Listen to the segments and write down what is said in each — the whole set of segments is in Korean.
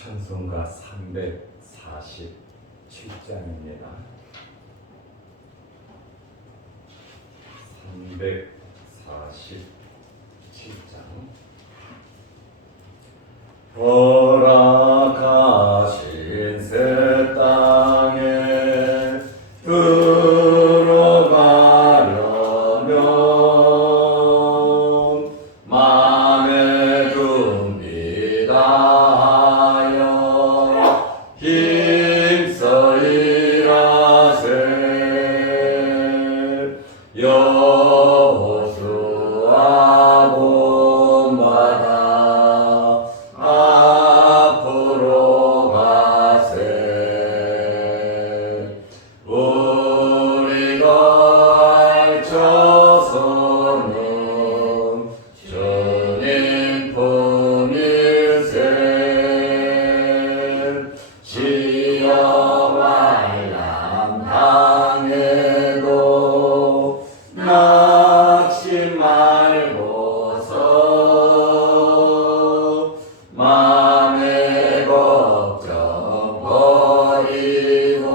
찬송가 347장입니다. 347장. 허락하신 새 땅에 들어가려면 맘에 준비 다하여 힘써 일하세. 여호수아 본받아 앞으로 가세. 우리가 알쳐서는 주님 품일세. 시험 환난 당해도 낙심 말고서 맘의 걱정 버리고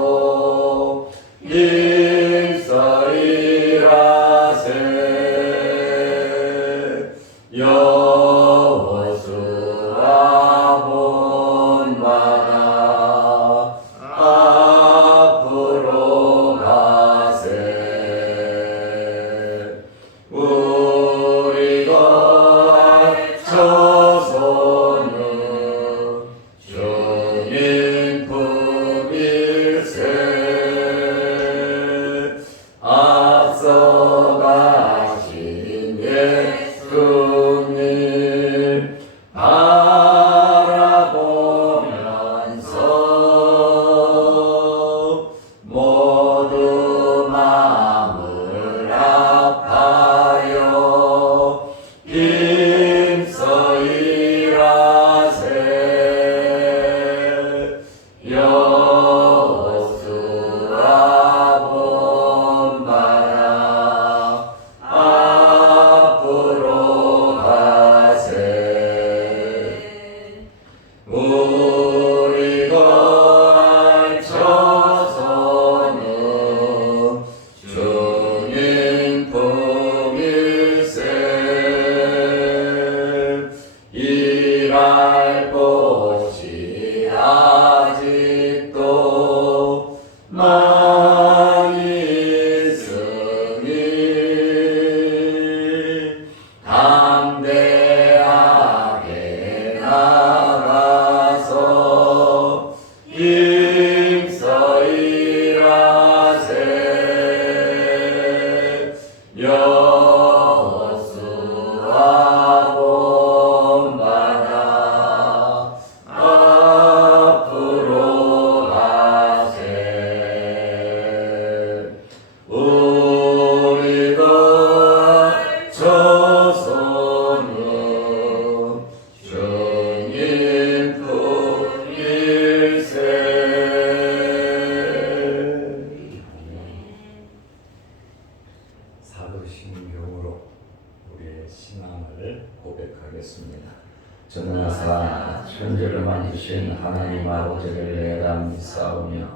힘써 일하세. 여호수아 본받아 앞으로 가세. 우리가 알쳐서는 주님 품일세. 앞서가신 예수님 바라보면서 모두 마음을 아파요 힘써 일하세. 여호수아 본받아 앞으로 가세. 우리가 알쳐서는 주님 품일세. 일할 곳이 아직도 많이 있으니 담대하게 나가서 힘써 일하세. 여호수아 본받아 앞으로 가세. 우리가 알쳐서는 주님 품일세. 사도신경으로 우리의 신앙을 고백하겠습니다. 전능하사 천지를 만드신 하나님 아버지를 내가 믿사오며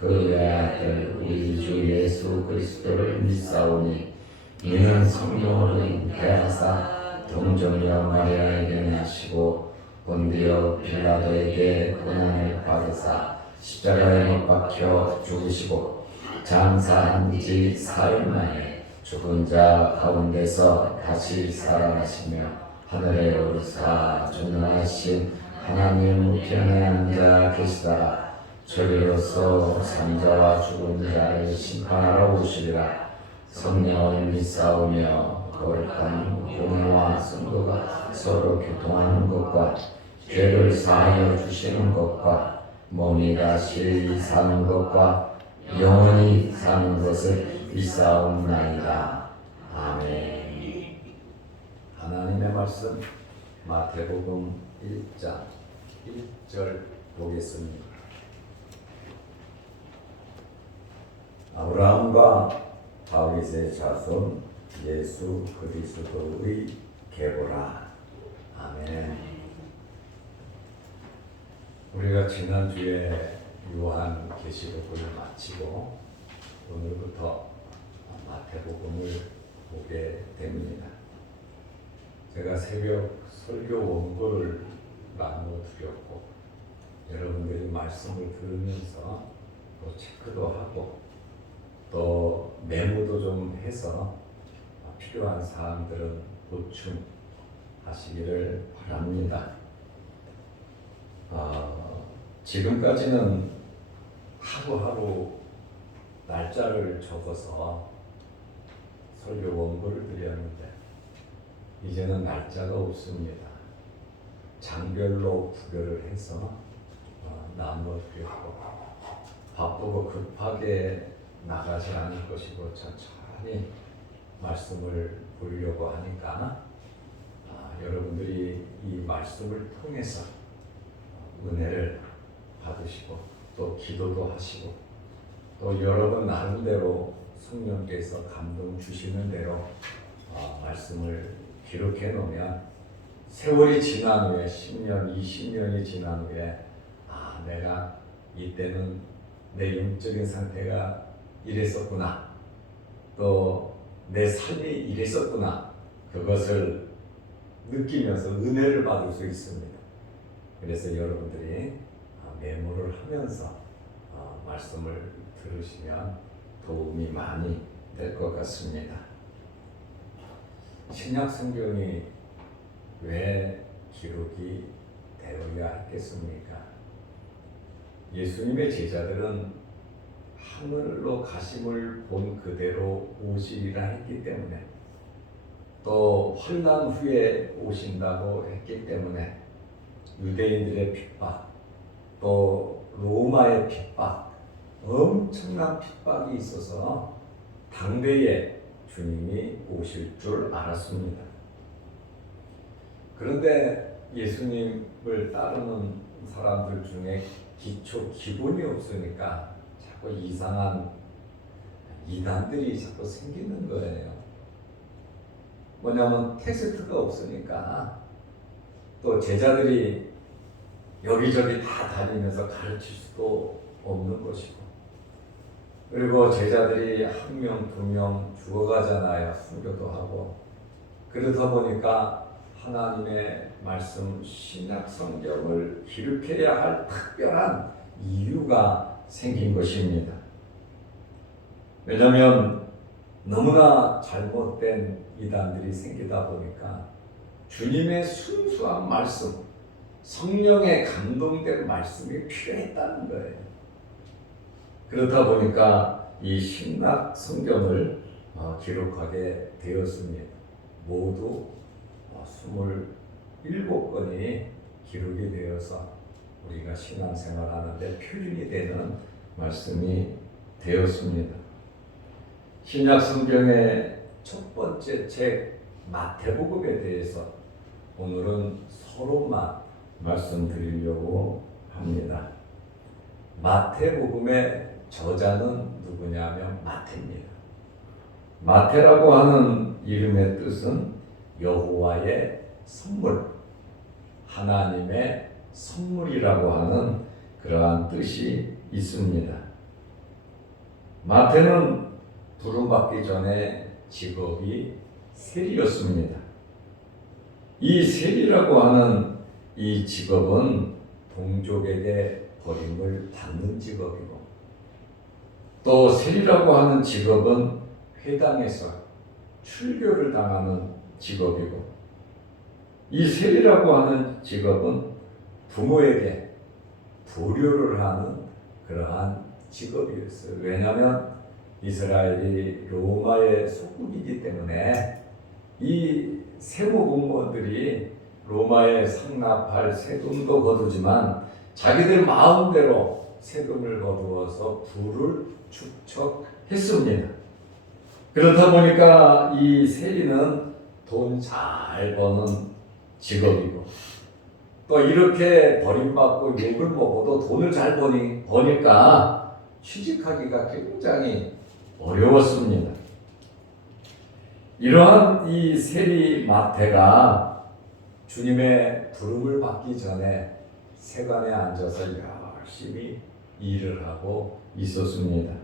그 외아들 우리 주 예수 그리스도를 믿사오니 이는 성령으로 잉태하사 동정녀 마리아에게 나시고 본디오 빌라도에게 고난을 받으사 십자가에 못 박혀 죽으시고 장사한 지 사흘 만에 죽은 자 가운데서 다시 살아나시며 하늘에 오르사 전능하신 하나님 우편에 앉아 계시다가 저리로서 산자와 죽은 자를 심판하러 오시리라. 성령을 믿사오며 거룩한 공의와 성도가 서로 교통하는 것과 죄를 사하여 주시는 것과 몸이 다시 사는 것과 영원히 사는 것을 믿사옵나이다. 아멘. 하나님의 말씀 마태복음 1장 1절 보겠습니다. 아브라함과 다윗의 자손 예수 그리스도의 계보라. 아멘. 우리가 지난주에 요한 계시록을 마치고 오늘부터 마태복음을 보게 됩니다. 제가 새벽 설교 원고를 나누어 드렸고 여러분들이 말씀을 들으면서 또 체크도 하고 또 메모도 좀 해서 필요한 사항들은 보충하시기를 바랍니다. 지금까지는 하루하루 날짜를 적어서 설교 원고를 드렸는데 이제는 날짜가 없습니다. 장별로 구별을 해서 나누어 드렸고 바쁘고 급하게 나가지 않을 것이고 천천히 말씀을 보려고 하니까 여러분들이 이 말씀을 통해서 은혜를 받으시고 또 기도도 하시고 또 여러분 나름대로 성령께서 감동 주시는 대로 말씀을 기록해 놓으면 세월이 지난 후에 10년, 20년이 지난 후에 내가 이때는 내 영적인 상태가 이랬었구나 또 내 삶이 이랬었구나 그것을 느끼면서 은혜를 받을 수 있습니다. 그래서 여러분들이 메모를 하면서 말씀을 들으시면 도움이 많이 될 것 같습니다. 신약 성경이 왜 기록이 되어야 했겠습니까? 예수님의 제자들은 하늘로 가심을 본 그대로 오시리라 했기 때문에 또 환난 후에 오신다고 했기 때문에 유대인들의 핍박 또 로마의 핍박 엄청난 핍박이 있어서 당대에 주님이 오실 줄 알았습니다. 그런데 예수님을 따르는 사람들 중에 기본이 없으니까 자꾸 이상한 이단들이 자꾸 생기는 거예요. 뭐냐면 텍스트가 없으니까 또 제자들이 여기저기 다 다니면서 가르칠 수도 없는 것이고 그리고 제자들이 한 명, 두 명 죽어가잖아요. 순교도 하고 그러다 보니까 하나님의 말씀 신약 성경을 기록해야 할 특별한 이유가 생긴 것입니다. 왜냐하면 너무나 잘못된 이단들이 생기다 보니까 주님의 순수한 말씀, 성령에 감동된 말씀이 필요했다는 거예요. 그렇다 보니까 이 신약 성경을 기록하게 되었습니다. 모두 27권이 기록이 되어서 우리가 신앙생활하는데 표준이 되는 말씀이 되었습니다. 신약 성경의 첫 번째 책 마태복음에 대해서 오늘은 서론만 말씀드리려고 합니다. 마태복음의 저자는 누구냐면 마태입니다. 마태라고 하는 이름의 뜻은 여호와의 선물, 하나님의 선물이라고 하는 그러한 뜻이 있습니다. 마태는 부름받기 전에 직업이 세리였습니다. 이 세리라고 하는 이 직업은 동족에게 버림을 받는 직업이고 또 세리라고 하는 직업은 회당에서 출교를 당하는 직업이고 이 세리라고 하는 직업은 부모에게 불효를 하는 그러한 직업이었어요. 왜냐하면 이스라엘이 로마의 속국이기 때문에 이 세무공무원들이 로마에 상납할 세금도 거두지만 자기들 마음대로 세금을 거두어서 부를 축적했습니다. 그렇다 보니까 이 세리는 돈 잘 버는 직업이고 또 이렇게 버림받고 욕을 먹어도 돈을 잘 버니까 취직하기가 굉장히 어려웠습니다. 이러한 이 세리 마태가 주님의 부름을 받기 전에 세관에 앉아서 열심히 일을 하고 있었습니다.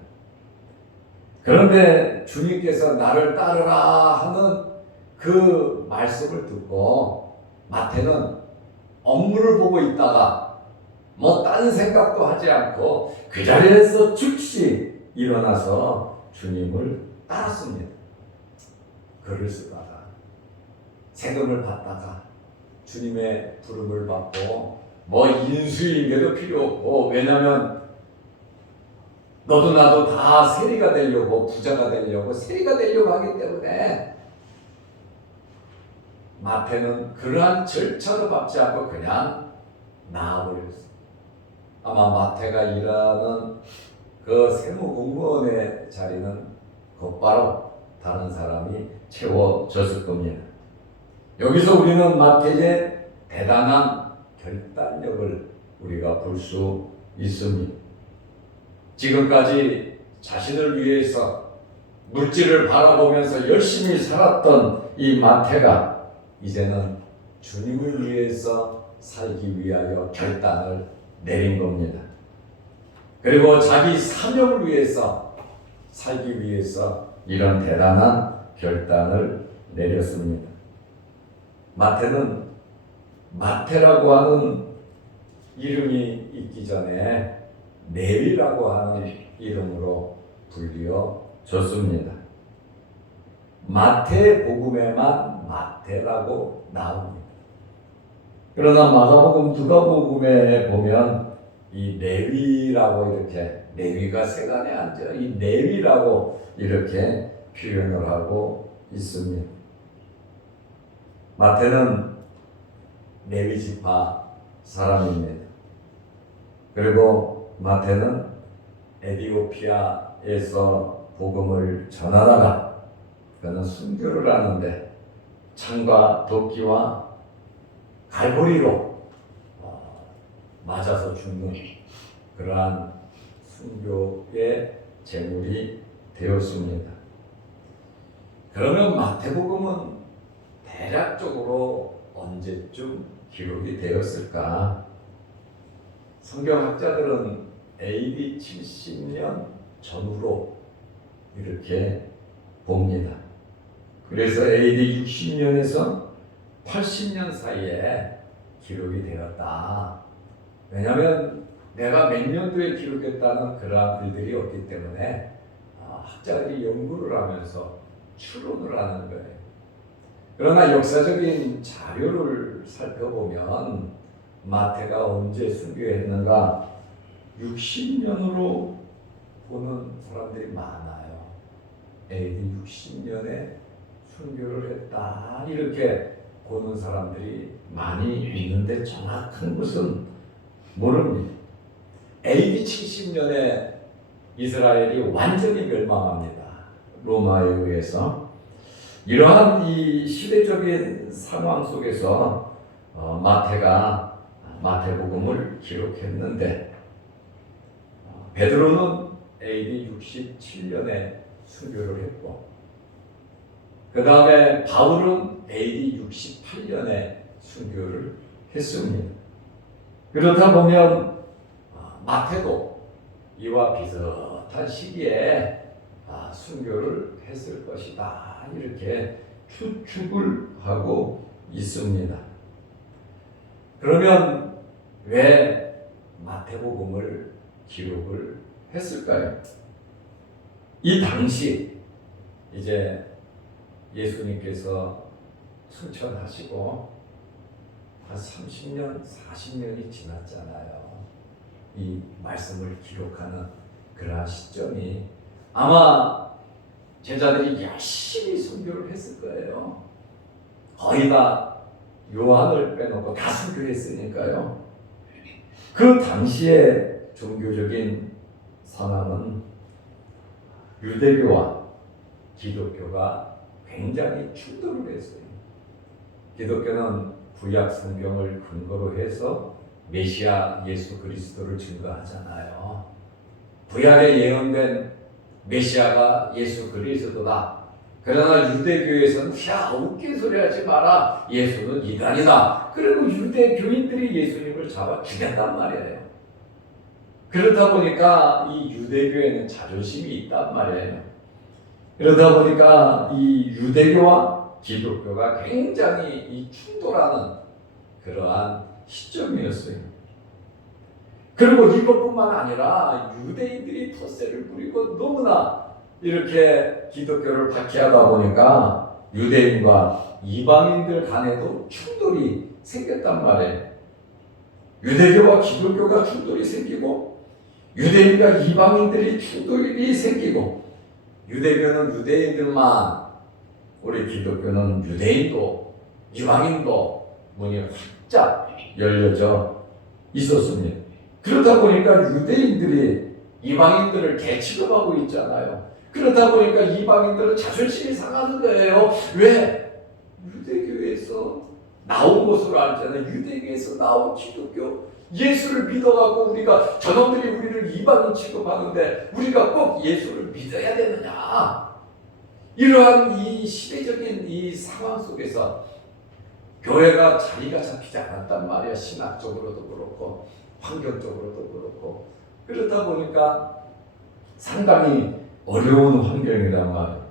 그런데 주님께서 나를 따르라 하는 그 말씀을 듣고 마태는 업무를 보고 있다가 딴 생각도 하지 않고 그 자리에서 즉시 일어나서 주님을 따랐습니다. 글을 쓰다가 세금을 받다가 주님의 부름을 받고 인수인계도 필요 없고, 왜냐하면 너도 나도 다 세리가 되려고, 부자가 되려고, 세리가 되려고 하기 때문에 마태는 그러한 절차도 밟지 않고 그냥 나아버렸어요. 아마 마태가 일하는 그 세무공무원의 자리는 곧바로 다른 사람이 채워졌을 겁니다. 여기서 우리는 마태의 대단한 결단력을 우리가 볼 수 있습니다. 지금까지 자신을 위해서 물질을 바라보면서 열심히 살았던 이 마태가 이제는 주님을 위해서 살기 위하여 결단을 내린 겁니다. 그리고 자기 사명을 위해서 살기 위해서 이런 대단한 결단을 내렸습니다. 마태는 마태라고 하는 이름이 있기 전에 레위라고 하는 이름으로 불리어졌습니다. 마태복음에만 마태라고 나옵니다. 그러나 마가복음, 누가복음에 보면 이 레위라고 이렇게, 레위가 세간에 앉아 이 레위라고 이렇게 표현을 하고 있습니다. 마태는 레위 지파 사람입니다. 그리고 마태는 에티오피아에서 복음을 전하다가 그는 순교를 하는데 창과 도끼와 갈고리로 맞아서 죽는 그러한 순교의 제물이 되었습니다. 그러면 마태복음은 대략적으로 언제쯤 기록이 되었을까? 성경학자들은 AD 70년 전후로 이렇게 봅니다. 그래서 AD 60년에서 80년 사이에 기록이 되었다. 왜냐하면 내가 몇 년도에 기록했다는 그러한 글들이 없기 때문에 학자들이 연구를 하면서 추론을 하는 거예요. 그러나 역사적인 자료를 살펴보면 마태가 언제 순교했는가 60년으로 보는 사람들이 많아요. AD 60년에 순교를 했다 이렇게 보는 사람들이 많이 있는데 정확한 것은 모릅니다. AD 70년에 이스라엘이 완전히 멸망합니다. 로마에 의해서. 이러한 이 시대적인 상황 속에서 마태가 마태복음을 기록했는데 베드로는 AD 67년에 순교를 했고 그 다음에 바울은 AD 68년에 순교를 했습니다. 그렇다 보면 마태도 이와 비슷한 시기에 순교를 했을 것이다 이렇게 추측을 하고 있습니다. 그러면 왜 마태복음을 기록을 했을까요? 이 당시 이제 예수님께서 승천하시고 한 30년, 40년이 지났잖아요. 이 말씀을 기록하는 그러한 시점이 아마 제자들이 열심히 선교를 했을 거예요. 거의 다 요한을 빼놓고 다 선교했으니까요. 그 당시의 종교적인 상황은 유대교와 기독교가 굉장히 충돌을 했어요. 기독교는 구약 성경을 근거로 해서 메시아 예수 그리스도를 증거하잖아요. 구약에 예언된 메시아가 예수 그리스도다. 그러나 유대교에서는 야 웃긴 소리 하지 마라. 예수는 이단이다. 그리고 유대교인들이 예수님을 잡아 죽였단 말이에요. 그렇다 보니까 이 유대교에는 자존심이 있단 말이에요. 그러다 보니까 이 유대교와 기독교가 굉장히 이 충돌하는 그러한 시점이었어요. 그리고 이것뿐만 아니라 유대인들이 텃세를 부리고 너무나 이렇게 기독교를 박해하다 보니까 유대인과 이방인들 간에도 충돌이 생겼단 말이에요. 유대교와 기독교가 충돌이 생기고 유대인과 이방인들이 충돌이 생기고 유대교는 유대인들만, 우리 기독교는 유대인도 이방인도 문이 활짝 열려져 있었습니다. 그러다 보니까 유대인들이 이방인들을 개취급하고 있잖아요. 그러다 보니까 이방인들은 자존심이 상하는 거예요. 왜? 유대교에서 나온 것으로 알잖아요. 유대교에서 나온 기독교, 예수를 믿어가고 우리가 저놈들이 우리를 이방인 취급하는데 우리가 꼭 예수를 믿어야 되느냐? 이러한 이 시대적인 이 상황 속에서 교회가 자리가 잡히지 않았단 말이야. 신학적으로도 그렇고 환경적으로도 그렇고. 그렇다 보니까 상당히 어려운 환경이란 말이에요.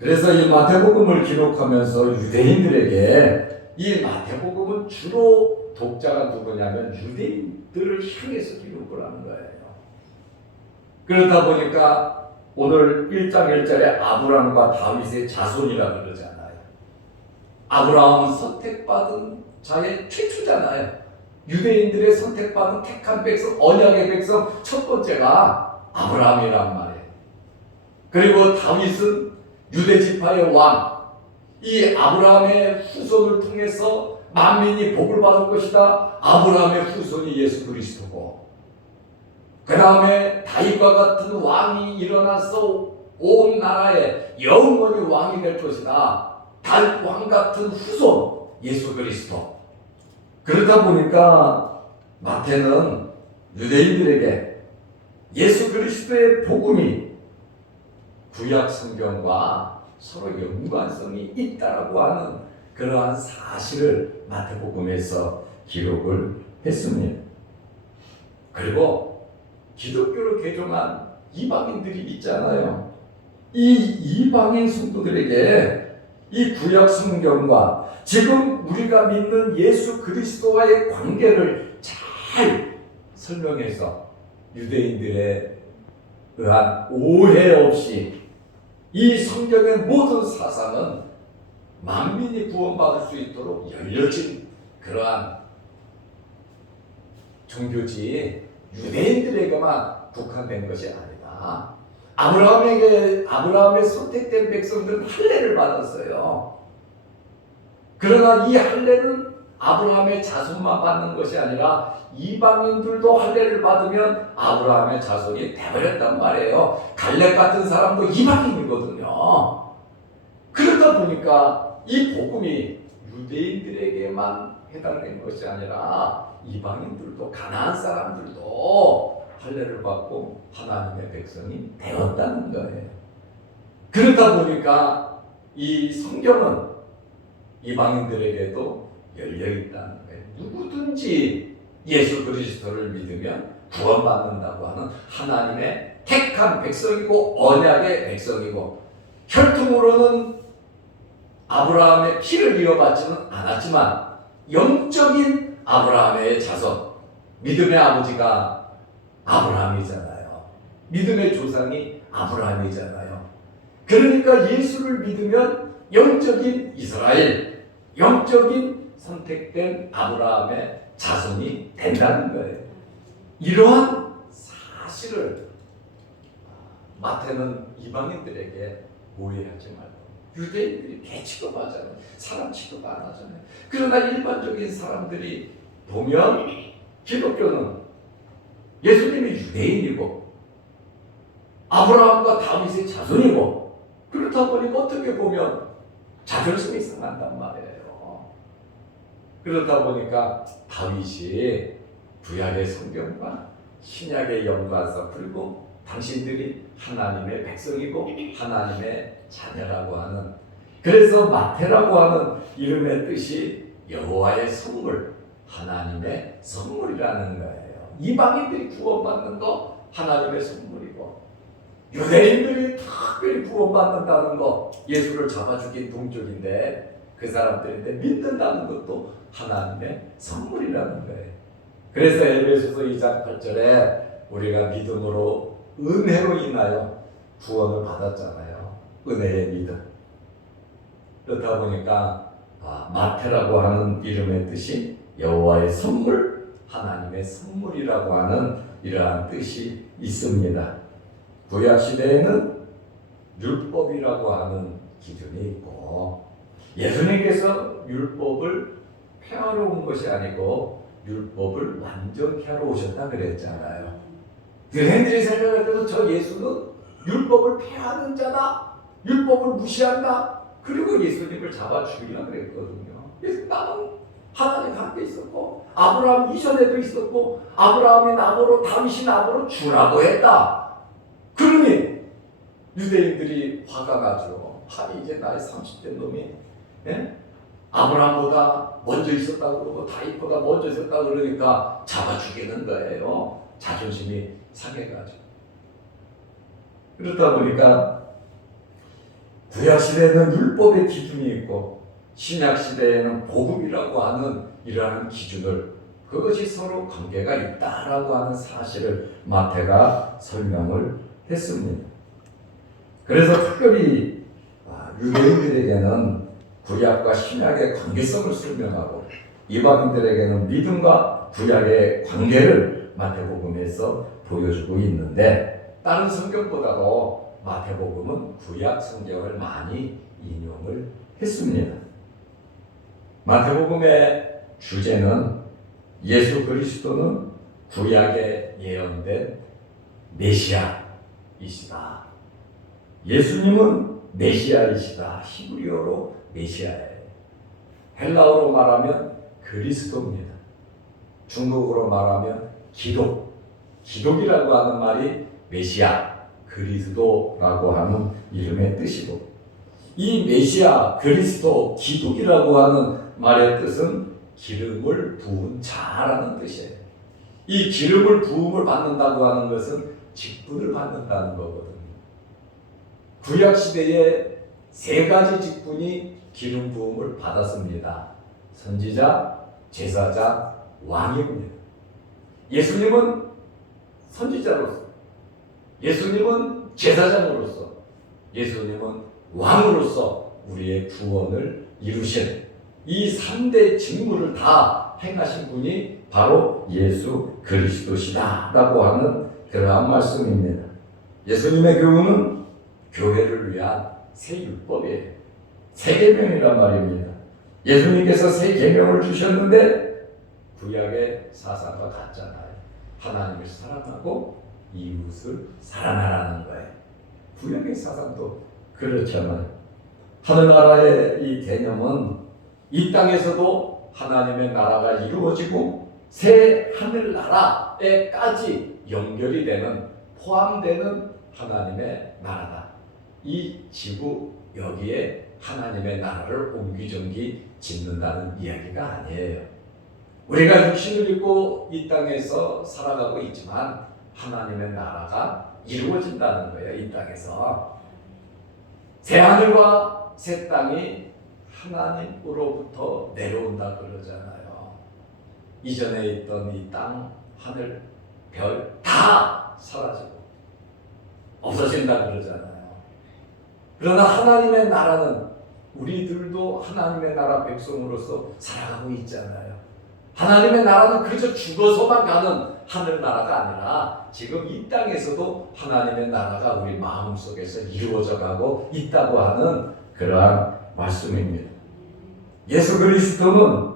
그래서 이 마태복음을 기록하면서 유대인들에게, 이 마태복음은 주로 독자가 누구냐면 유대인들을 향해서 기록을 하는 거예요. 그렇다 보니까 오늘 1장 1절에 아브라함과 다윗의 자손이라 그러잖아요. 아브라함은 선택받은 자의 최초잖아요. 유대인들의 선택받은 택한 백성, 언약의 백성 첫 번째가 아브라함이란 말이에요. 그리고 다윗은 유대 지파의 왕, 이 아브라함의 후손을 통해서 만민이 복을 받을 것이다. 아브라함의 후손이 예수 그리스도고, 그 다음에 다윗과 같은 왕이 일어나서 온 나라에 영원히 왕이 될 것이다. 다윗 왕 같은 후손 예수 그리스도. 그러다 보니까 마태는 유대인들에게 예수 그리스도의 복음이 구약 성경과 서로 연관성이 있다라고 하는 그러한 사실을 마태복음에서 기록을 했습니다. 그리고 기독교를 개종한 이방인들이 있잖아요. 이 이방인 성도들에게 이 구약 성경과 지금 우리가 믿는 예수 그리스도와의 관계를 잘 설명해서 유대인들에 의한 오해 없이 이 성경의 모든 사상은 만민이 구원받을 수 있도록 열려진 그러한 종교지 유대인들에게만 국한된 것이 아니다. 아브라함의 선택된 백성들은 할례를 받았어요. 그러나 이 할례는 아브라함의 자손만 받는 것이 아니라 이방인들도 할례를 받으면 아브라함의 자손이 되버렸단 말이에요. 갈렙 같은 사람도 이방인이거든요. 그러다 보니까 이 복음이 유대인들에게만 해당된 것이 아니라 이방인들도, 가나안 사람들도 할례를 받고 하나님의 백성이 되었다는 거예요. 그러다 보니까 이 성경은 이방인들에게도 열려있다는 거예요. 누구든지 예수 그리스도를 믿으면 구원받는다고 하는 하나님의 택한 백성이고 언약의 백성이고, 혈통으로는 아브라함의 피를 이어받지는 않았지만 영적인 아브라함의 자손, 믿음의 아버지가 아브라함이잖아요. 믿음의 조상이 아브라함이잖아요. 그러니까 예수를 믿으면 영적인 이스라엘, 영적인 선택된 아브라함의 자손이 된다는 거예요. 이러한 사실을 마태는 이방인들에게 오해하지 말고, 유대인들이 개 취급하잖아요. 사람 취급 안 하잖아요. 그러나 일반적인 사람들이 보면 기독교는 예수님이 유대인이고 아브라함과 다윗의 자손이고, 그렇다 보니 어떻게 보면 자존심이 상한단 말이에요. 그러다 보니까 다윗이 구약의 성경과 신약의 연관성, 그리고 당신들이 하나님의 백성이고 하나님의 자녀라고 하는, 그래서 마태라고 하는 이름의 뜻이 여호와의 선물, 하나님의 선물이라는 거예요. 이방인들이 구원받는 거 하나님의 선물이고, 유대인들이 특별히 구원받는다는 거, 예수를 잡아 죽인 동족인데 그 사람들인데 믿는다는 것도 하나님의 선물이라는 거예요. 그래서 에베소서 2장 8절에 우리가 믿음으로 은혜로 인하여 구원을 받았잖아요. 은혜의 믿음. 그렇다 보니까 마태라고 하는 이름의 뜻이 여호와의 선물, 하나님의 선물이라고 하는 이러한 뜻이 있습니다. 구약 시대에는 율법이라고 하는 기준이 있고, 예수님께서 율법을 폐하러 온 것이 아니고 율법을 완전케 하러 오셨다 그랬잖아요. 유대인들이 생각할 때도 저 예수는 율법을 폐하는 자다, 율법을 무시한다, 그리고 예수님을 잡아 죽이려고 그랬거든요. 그래서 나는 하나님 함께 있었고, 아브라함 이전에도 있었고, 아브라함이 나보러, 다윗이 나보러 주라고 했다. 그러니 유대인들이 화가 나죠. 아니 이제 나이 30대 놈이 아브라함보다 먼저 있었다고 그러고 다윗보다 먼저 있었다고 그러니까 잡아 죽이는 거예요. 자존심이 상해가지고. 그렇다 보니까 구약 시대에는 율법의 기준이 있고 신약 시대에는 복음이라고 하는 이러한 기준을, 그것이 서로 관계가 있다라고 하는 사실을 마태가 설명을 했습니다. 그래서 특별히 유대인들에게는 구약과 신약의 관계성을 설명하고, 이방인들에게는 믿음과 구약의 관계를 마태복음에서 보여주고 있는데, 다른 성경보다도 마태복음은 구약 성경을 많이 인용을 했습니다. 마태복음의 주제는 예수 그리스도는 구약에 예언된 메시아이시다. 예수님은 메시아이시다. 히브리어로 메시아예요. 헬라어로 말하면 그리스도입니다. 중국어로 말하면 기독이라고 하는 말이 메시아, 그리스도라고 하는 이름의 뜻이고, 이 메시아, 그리스도, 기독이라고 하는 말의 뜻은 기름을 부은 자라는 뜻이에요. 이 기름을 부음을 받는다고 하는 것은 직분을 받는다는 거거든요. 구약 시대에 세 가지 직분이 기름 부음을 받았습니다. 선지자, 제사장, 왕입니다. 예수님은 선지자로서, 예수님은 제사장으로서, 예수님은 왕으로서 우리의 구원을 이루신 이 3대 직무를 다 행하신 분이 바로 예수 그리스도시다라고 하는 그러한 말씀입니다. 예수님의 교훈은 교회를 위한 새 율법이에요. 새 계명이란 말입니다. 예수님께서 새 계명을 주셨는데 구약의 사상과 같잖아요. 하나님을 사랑하고 이웃을 사랑하라는 거예요. 구약의 사상도 그렇잖아요. 하늘나라의 이 개념은 이 땅에서도 하나님의 나라가 이루어지고 새 하늘나라에까지 연결이 되는, 포함되는 하나님의 나라다. 이 지구 여기에 하나님의 나라를 옹기종기 짓는다는 이야기가 아니에요. 우리가 육신을 입고 이 땅에서 살아가고 있지만 하나님의 나라가 이루어진다는 거예요. 이 땅에서 새 하늘과 새 땅이 하나님으로부터 내려온다 그러잖아요. 이전에 있던 이 땅, 하늘, 별 다 사라지고 없어진다 그러잖아요. 그러나 하나님의 나라는 우리들도 하나님의 나라 백성으로서 살아가고 있잖아요. 하나님의 나라는 그저 죽어서만 가는 하늘나라가 아니라 지금 이 땅에서도 하나님의 나라가 우리 마음속에서 이루어져 가고 있다고 하는 그러한 말씀입니다. 예수 그리스도는,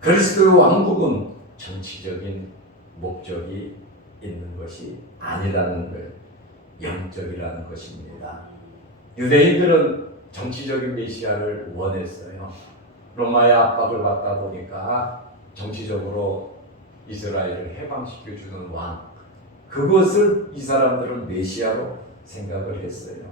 그리스도의 왕국은 정치적인 목적이 있는 것이 아니라는 걸, 영적이라는 것입니다. 유대인들은 정치적인 메시아를 원했어요. 로마의 압박을 받다 보니까 정치적으로 이스라엘을 해방시켜주는 왕, 그것을 이 사람들은 메시아로 생각을 했어요.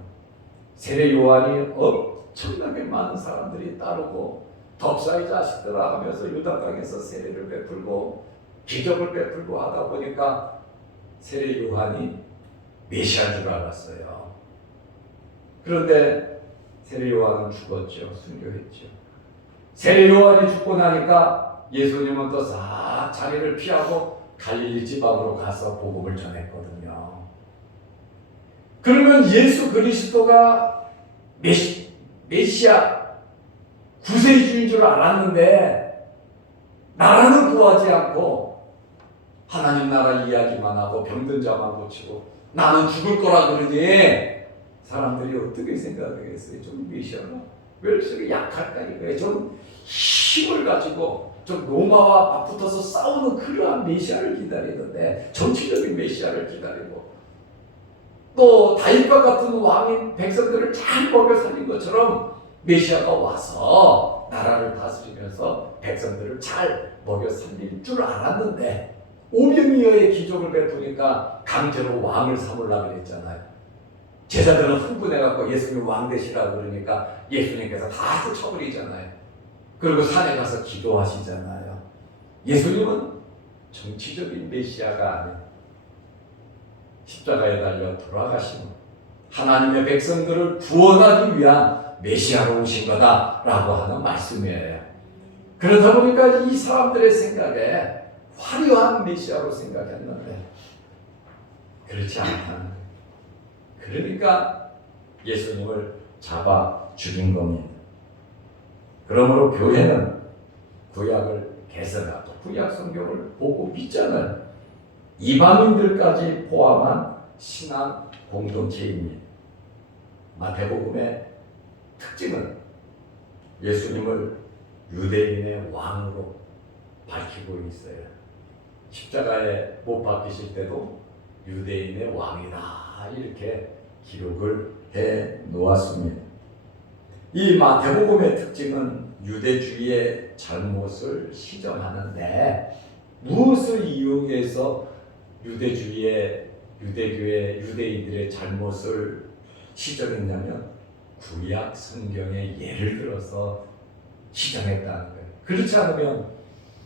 세례 요한이 엄청나게 많은 사람들이 따르고 덕사의 자식들아 하면서 유다강에서 세례를 베풀고 기적을 베풀고 하다 보니까 세례 요한이 메시아인 줄 알았어요. 그런데 세례 요한은 죽었죠. 순교했죠. 세례 요한이 죽고 나니까 예수님은 또 싹 자리를 피하고 갈릴리 지방으로 가서 복음을 전했거든요. 그러면 예수 그리스도가 메시아 구세주인 줄 알았는데 나라는 구하지 않고 하나님 나라 이야기만 하고 병든 자만 고치고 나는 죽을 거라 그러니 사람들이 어떻게 생각하겠어요? 좀 메시아가 왜 이렇게 약할까 이거예요. 좀 힘을 가지고 좀 로마와 맞붙어서 싸우는 그러한 메시아를 기다리는데 정치적인 메시아를 기다리고 또 다윗과 같은 왕인 백성들을 잘 먹여 살린 것처럼 메시아가 와서 나라를 다스리면서 백성들을 잘 먹여 살릴 줄 알았는데 오병이어의 기적을 베푸니까 강제로 왕을 삼으려고 했잖아요. 제자들은 흥분해갖고 예수님 왕 되시라고 그러니까 예수님께서 다 쫓아버리잖아요. 그리고 산에 가서 기도하시잖아요. 예수님은 정치적인 메시아가 아니에요. 십자가에 달려 돌아가시는 하나님의 백성들을 구원하기 위한 메시아로 오신 거다라고 하는 말씀이에요. 그러다 보니까 이 사람들의 생각에 화려한 메시아로 생각했는데 그렇지 않다는 거예요. 그러니까 예수님을 잡아 죽인 겁니다. 그러므로 교회는 구약을 개설하고 구약 성경을 보고 믿잖아요. 이방인들까지 포함한 신앙 공동체입니다. 마태복음의 특징은 예수님을 유대인의 왕으로 밝히고 있어요. 십자가에 못 박히실 때도 유대인의 왕이다 이렇게 기록을 해 놓았습니다. 이 마태복음의 특징은 유대주의의 잘못을 시정하는데 무엇을 이용해서 유대교회 유대인들의 잘못을 시정했냐면 구약 성경의 예를 들어서 시정했다는 거예요. 그렇지 않으면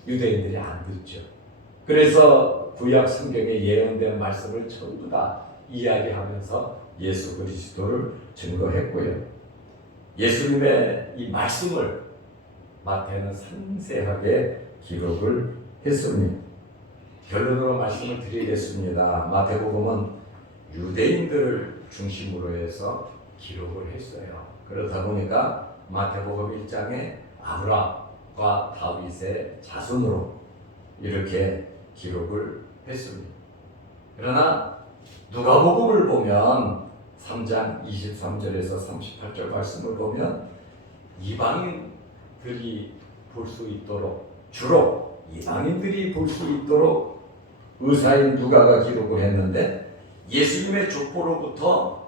유대인들이 안 듣죠. 그래서 구약 성경에 예언된 말씀을 전부 다 이야기하면서 예수 그리스도를 증거했고요. 예수님의 이 말씀을 마태는 상세하게 기록을 했습니다. 결론으로 말씀을 드리겠습니다. 마태복음은 유대인들을 중심으로 해서 기록을 했어요. 그러다 보니까 마태복음 1장에 아브라함과 다윗의 자손으로 이렇게 기록을 했습니다. 그러나 누가복음을 보면 3장 23절에서 38절 말씀을 보면 이방인들이 볼 수 있도록 주로 이방인들이 볼 수 있도록 의사인 누가가 기록을 했는데 예수님의 족보로부터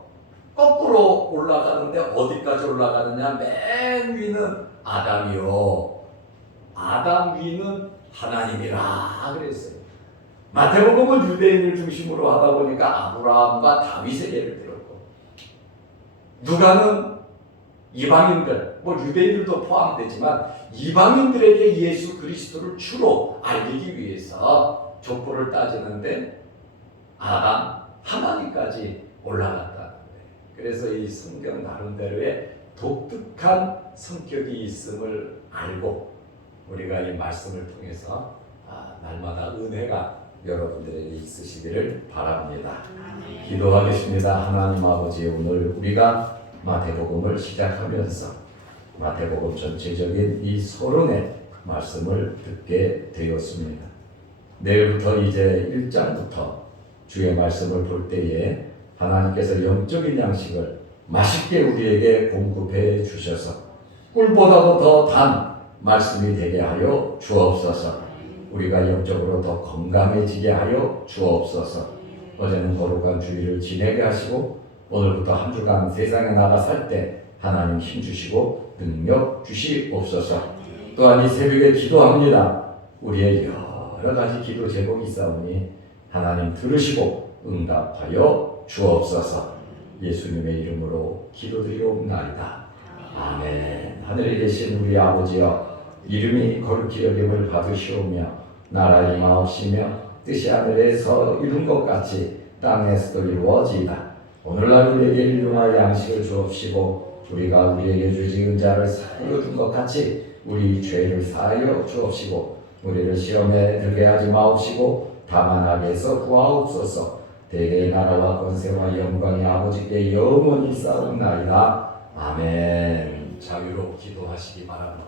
거꾸로 올라가는데 어디까지 올라가느냐? 맨 위는 아담이요 아담 위는 하나님이라 그랬어요. 마태복음은 유대인을 중심으로 하다 보니까 아브라함과 다윗의 예를 들었고 누가는 이방인들, 유대인들도 포함되지만 이방인들에게 예수 그리스도를 주로 알리기 위해서 족보를 따지는데 아담, 하나님까지 올라갔다는 거예요. 그래서 이 성경 나름대로의 독특한 성격이 있음을 알고 우리가 이 말씀을 통해서 날마다 은혜가 여러분들에게 있으시기를 바랍니다. 기도하겠습니다. 하나님 아버지, 오늘 우리가 마태복음을 시작하면서 마태복음 전체적인 이 서론의 말씀을 듣게 되었습니다. 내일부터 이제 1장부터 주의 말씀을 볼 때에 하나님께서 영적인 양식을 맛있게 우리에게 공급해 주셔서 꿀보다도 더 단 말씀이 되게 하여 주옵소서. 우리가 영적으로 더 건강해지게 하여 주옵소서. 어제는 거룩한 주일을 지내게 하시고 오늘부터 한 주간 세상에 나가 살 때 하나님 힘 주시고 능력 주시옵소서. 또한 이 새벽에 기도합니다. 우리의 여러 가지 기도 제목이 있사오니 하나님 들으시고 응답하여 주옵소서. 예수님의 이름으로 기도드리옵나이다. 아멘. 하늘에 계신 우리 아버지여, 이름이 거룩히 여김을 받으시오며 나라 임하옵시며 뜻이 하늘에서 이룬 것 같이 땅에서도 이루어지이다. 오늘날 우리에게 일용할 양식을 주옵시고 우리가 우리에게 주지은 자를 사하여 준 것 같이 우리 죄를 사하여 주옵시고 우리를 시험에 들게 하지 마옵시고 다만 악에서 구하옵소서. 대대의 나라와 권세와 영광이 아버지께 영원히 있사옵나이다. 아멘. 자유로 기도하시기 바랍니다.